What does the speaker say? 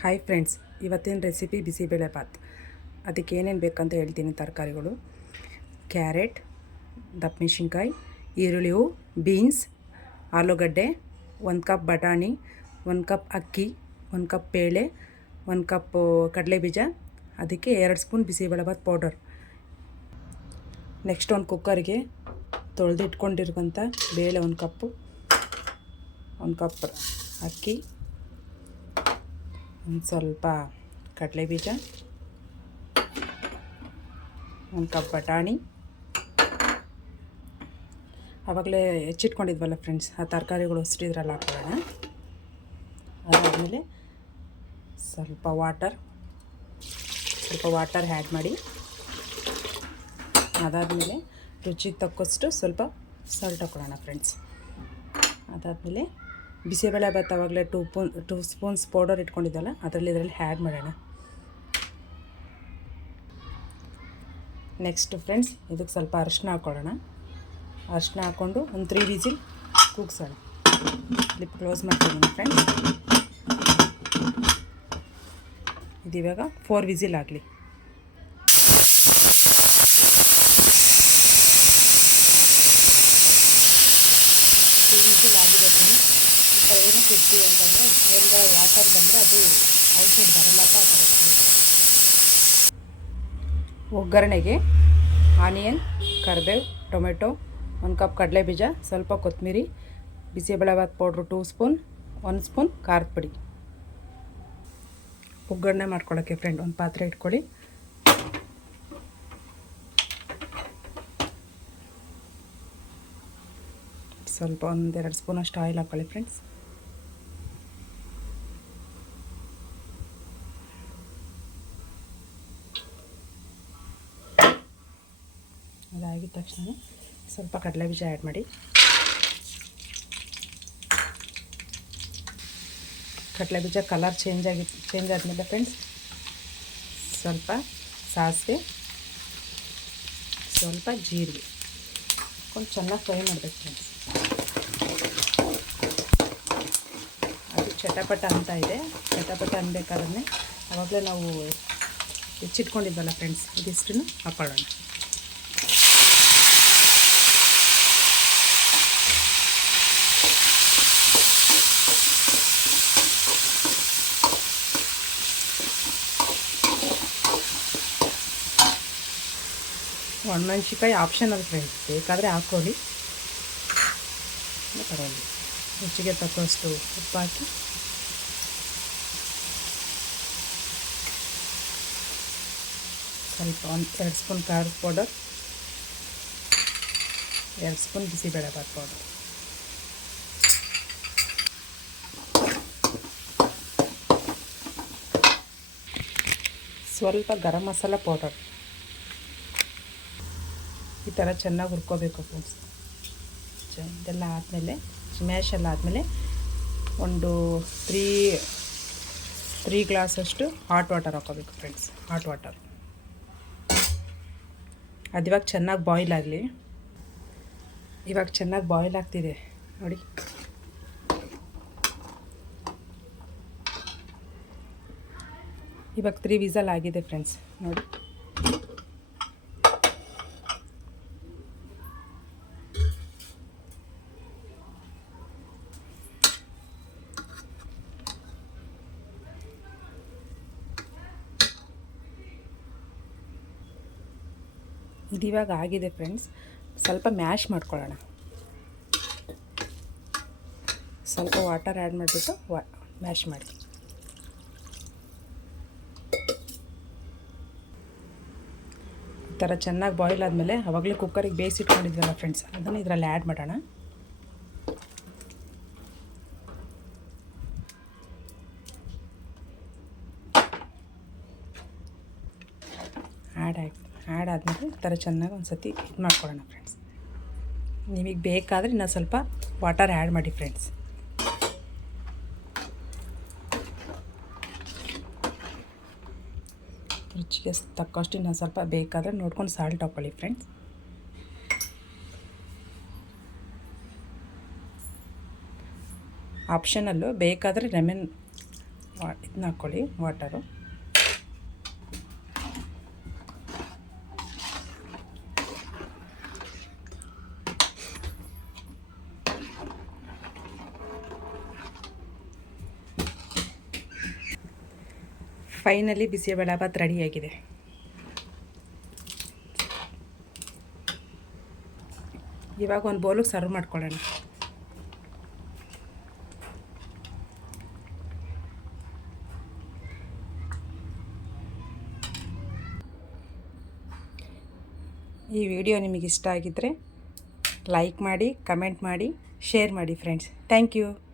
Hi friends, ಇವತ್ತಿನ recipe bisibelebath. ಅದಕ್ಕೆ ಏನೇನು ಬೇಕಂತ ಹೇಳ್ತೀನಿ. ತರಕಾರಿಗಳು: ಕ್ಯಾರೆಟ್, ದಪ್ಪ ಮೆಣಸಿನ್ಕಾಯಿ, ಈರುಳ್ಳಿ, ಬೀನ್ಸ್, ಆಲೂಗಡ್ಡೆ, 1 ಕಪ್ ಬಟಾಣಿ, 1 ಕಪ್ ಅಕ್ಕಿ, 1 ಕಪ್ ಬೇಳೆ, 1 ಕಪ್ ಕಡಲೆಬೀಜ, ಅದಕ್ಕೆ 2 ಸ್ಪೂನ್ ಬಿಸಿಬೇಳೆಬಾತ್ ಪೌಡರ್. ನೆಕ್ಸ್ಟ್ ಒಂದು ಕುಕ್ಕರಿಗೆ ತೊಳೆದಿಟ್ಕೊಂಡಿರುವಂಥ ಬೇಳೆ 1 ಕಪ್ಪು, 1 ಕಪ್ ಅಕ್ಕಿ, ಒಂದು ಸ್ವಲ್ಪ ಕಡಲೆಬೀಜ, 1 ಕಪ್ ಬಟಾಣಿ, ಆವಾಗಲೇ ಹೆಚ್ಚಿಟ್ಕೊಂಡಿದ್ವಲ್ಲ ಫ್ರೆಂಡ್ಸ್, ಆ ತರಕಾರಿಗಳು ಇದ್ರಲ್ಲಿ ಹಾಕೊಳ್ಳೋಣ. ಅದಾದಮೇಲೆ ಸ್ವಲ್ಪ ವಾಟರ್ ಆ್ಯಡ್ ಮಾಡಿ. ಅದಾದಮೇಲೆ ರುಚಿಗೆ ತಕ್ಕಷ್ಟು ಸ್ವಲ್ಪ ಸಾಲ್ಟ್ ಹಾಕೊಳ್ಳೋಣ ಫ್ರೆಂಡ್ಸ್. ಅದಾದಮೇಲೆ ಬಿಸಿಬೇಳೆಬಾತ್ ಆವಾಗಲೇ 2 ಸ್ಪೂನ್ಸ್ ಪೌಡರ್ ಇಟ್ಕೊಂಡಿದ್ದಲ್ಲ, ಇದರಲ್ಲಿ ಆ್ಯಡ್ ಮಾಡೋಣ. ನೆಕ್ಸ್ಟ್ ಫ್ರೆಂಡ್ಸ್, ಇದಕ್ಕೆ ಸ್ವಲ್ಪ ಅರಿಶಿನ ಹಾಕ್ಕೊಳ್ಳೋಣ. ಅರಿಶಿನ ಹಾಕ್ಕೊಂಡು ಒಂದು 3 ವಿಸಿಲ್ ಕೂಗ್ಸೋಣ. ಲಿಪ್ ಕ್ಲೋಸ್ ಮಾಡ್ತಿದ್ದೀನಿ ಫ್ರೆಂಡ್ಸ್. ಇದಿವಾಗ 4 ವಿಸಿಲ್ ಆಗಲಿ. ಏನು ಕುಟ್ಟಿ ಅಂತಂದರೆ ಮೇಲ್ಗಡೆ ವಾಟರ್ ಬಂದರೆ ಅದು ಔಟ್ಸೈಡ್ ಬರಲ್ಲಪ್ಪ ಆ ಥರ. ಒಗ್ಗರಣೆಗೆ ಆನಿಯನ್, ಕರಿಬೇವು, ಟೊಮೆಟೊ, 1 ಕಪ್ ಕಡಲೆಬೀಜ, ಸ್ವಲ್ಪ ಕೊತ್ತಂಬರಿ, ಬಿಸಿಬೇಳೆಬಾತ್ ಪೌಡ್ರು 2 ಸ್ಪೂನ್, 1 ಸ್ಪೂನ್ ಖಾರದ ಪುಡಿ. ಒಗ್ಗರಣೆ ಮಾಡ್ಕೊಳ್ಳೋಕ್ಕೆ ಫ್ರೆಂಡ್ ಒಂದು ಪಾತ್ರೆ ಇಟ್ಕೊಳ್ಳಿ. ಸ್ವಲ್ಪ 1-2 ಸ್ಪೂನಷ್ಟು ಆಯಿಲ್ ಹಾಕ್ಕೊಳ್ಳಿ ಫ್ರೆಂಡ್ಸ್. ಅದಾಗಿದ ತಕ್ಷಣ ಸ್ವಲ್ಪ ಕಡಲೆಬೀಜ ಆ್ಯಡ್ ಮಾಡಿ. ಕಡಲೆಬೀಜ ಕಲರ್ ಚೇಂಜ್ ಆದಮೇಲೆ ಫ್ರೆಂಡ್ಸ್ ಸ್ವಲ್ಪ ಸಾಸಿವೆ, ಸ್ವಲ್ಪ ಜೀರಿಗೆ ಹಾಕೊಂಡು ಚೆನ್ನಾಗಿ ಫ್ರೈ ಮಾಡಬೇಕು ಫ್ರೆಂಡ್ಸ್. ಅದು ಚಟಪಟ ಅಂತ ಇದೆ. ಚಟಪಟ ಅನ್ಬೇಕಾದ್ರೆ ಆವಾಗಲೇ ನಾವು ಹೆಚ್ಚಿಟ್ಕೊಂಡಿದ್ವಲ್ಲ ಫ್ರೆಂಡ್ಸ್, ಇದಿಷ್ಟನ್ನು ಹಾಕ್ಕೊಳ್ಳೋಣ. ಒಣಮೆಣ್ಸಿನ್ಕಾಯಿ ಆಪ್ಷನಲ್ ಫ್ರೆಂಡ್ಸ್, ಬೇಕಾದರೆ ಹಾಕ್ಕೊಳ್ಳಿ, ಪರವಾಗಿಲ್ಲ. ರುಚಿಗೆ ತಕ್ಕಷ್ಟು ಉಪ್ಪು ಹಾಕಿ ಸ್ವಲ್ಪ 2 ಸ್ಪೂನ್ ಖಾರದ ಪೌಡರ್, 2 ಸ್ಪೂನ್ ಬಿಸಿಬೇಳೆಬಾತ್ ಪೌಡರ್, ಸ್ವಲ್ಪ ಗರಂ ಮಸಾಲ ಪೌಡರ್. ಈ ಥರ ಚೆನ್ನಾಗಿ ಹುರ್ಕೋಬೇಕು ಫ್ರೆಂಡ್ಸ್. ಇದೆಲ್ಲ ಆದಮೇಲೆ ಸ್ಮ್ಯಾಶ್ ಎಲ್ಲ ಆದಮೇಲೆ ಒಂದು 3 ಗ್ಲಾಸಷ್ಟು ಹಾಟ್ ವಾಟರ್ ಹಾಕೋಬೇಕು ಫ್ರೆಂಡ್ಸ್. ಹಾಟ್ ವಾಟರ್ ಅದಿವಾಗ ಚೆನ್ನಾಗಿ ಬಾಯ್ಲ್ ಆಗಲಿ. ಇವಾಗ ಚೆನ್ನಾಗಿ ಬಾಯ್ಲ್ ಆಗ್ತಿದೆ ನೋಡಿ. ಇವಾಗ 3 ವಿಸಲ್ ಆಗಿದೆ ಫ್ರೆಂಡ್ಸ್ ನೋಡಿ. ಇದಿವಾಗ ಆಗಿದೆ ಫ್ರೆಂಡ್ಸ್. ಸ್ವಲ್ಪ ಮ್ಯಾಶ್ ಮಾಡ್ಕೊಳ್ಳೋಣ. ಸ್ವಲ್ಪ ವಾಟರ್ ಆ್ಯಡ್ ಮಾಡಿಬಿಟ್ಟು ಮ್ಯಾಶ್ ಮಾಡಿ. ಈ ಥರ ಚೆನ್ನಾಗಿ ಬಾಯ್ಲ್ ಆದಮೇಲೆ ಆವಾಗಲೇ ಕುಕ್ಕರಿಗೆ ಬೇಯಿಸಿಟ್ಕೊಂಡಿದ್ವಲ್ಲ ಫ್ರೆಂಡ್ಸ್, ಅದನ್ನು ಇದರಲ್ಲಿ ಆ್ಯಡ್ ಮಾಡೋಣ. ಆ್ಯಡ್ ಆದಮೇಲೆ ಈ ಥರ ಚೆನ್ನಾಗಿ ಒಂದು ಸತಿ ಇದು ಮಾಡ್ಕೊಳ್ಳೋಣ ಫ್ರೆಂಡ್ಸ್. ನಿಮಗೆ ಬೇಕಾದರೆ ಇನ್ನೂ ಸ್ವಲ್ಪ ವಾಟರ್ ಆ್ಯಡ್ ಮಾಡಿ ಫ್ರೆಂಡ್ಸ್. ರುಚಿಗೆ ತಕ್ಕಷ್ಟು ಇನ್ನೂ ಸ್ವಲ್ಪ ಬೇಕಾದರೆ ನೋಡ್ಕೊಂಡು ಸಾಲ್ಟ್ ಹಾಕ್ಕೊಳ್ಳಿ ಫ್ರೆಂಡ್ಸ್. ಆಪ್ಷನಲ್ಲು, ಬೇಕಾದರೆ ಲೆಮನ್ ಇದನ್ನ ಹಾಕ್ಕೊಳ್ಳಿ ವಾಟರು. ಫೈನಲಿ ಬಿಸಿಬೇಳೆಭಾತ್ ರೆಡಿಯಾಗಿದೆ. ಇವಾಗ ಒಂದು ಬೌಲಿಗೆ ಸರ್ವ್ ಮಾಡ್ಕೊಳ್ಳೋಣ. ಈ ವಿಡಿಯೋ ನಿಮಗೆ ಇಷ್ಟ ಆಗಿದ್ದರೆ ಲೈಕ್ ಮಾಡಿ, ಕಮೆಂಟ್ ಮಾಡಿ, ಶೇರ್ ಮಾಡಿ ಫ್ರೆಂಡ್ಸ್. Thank you.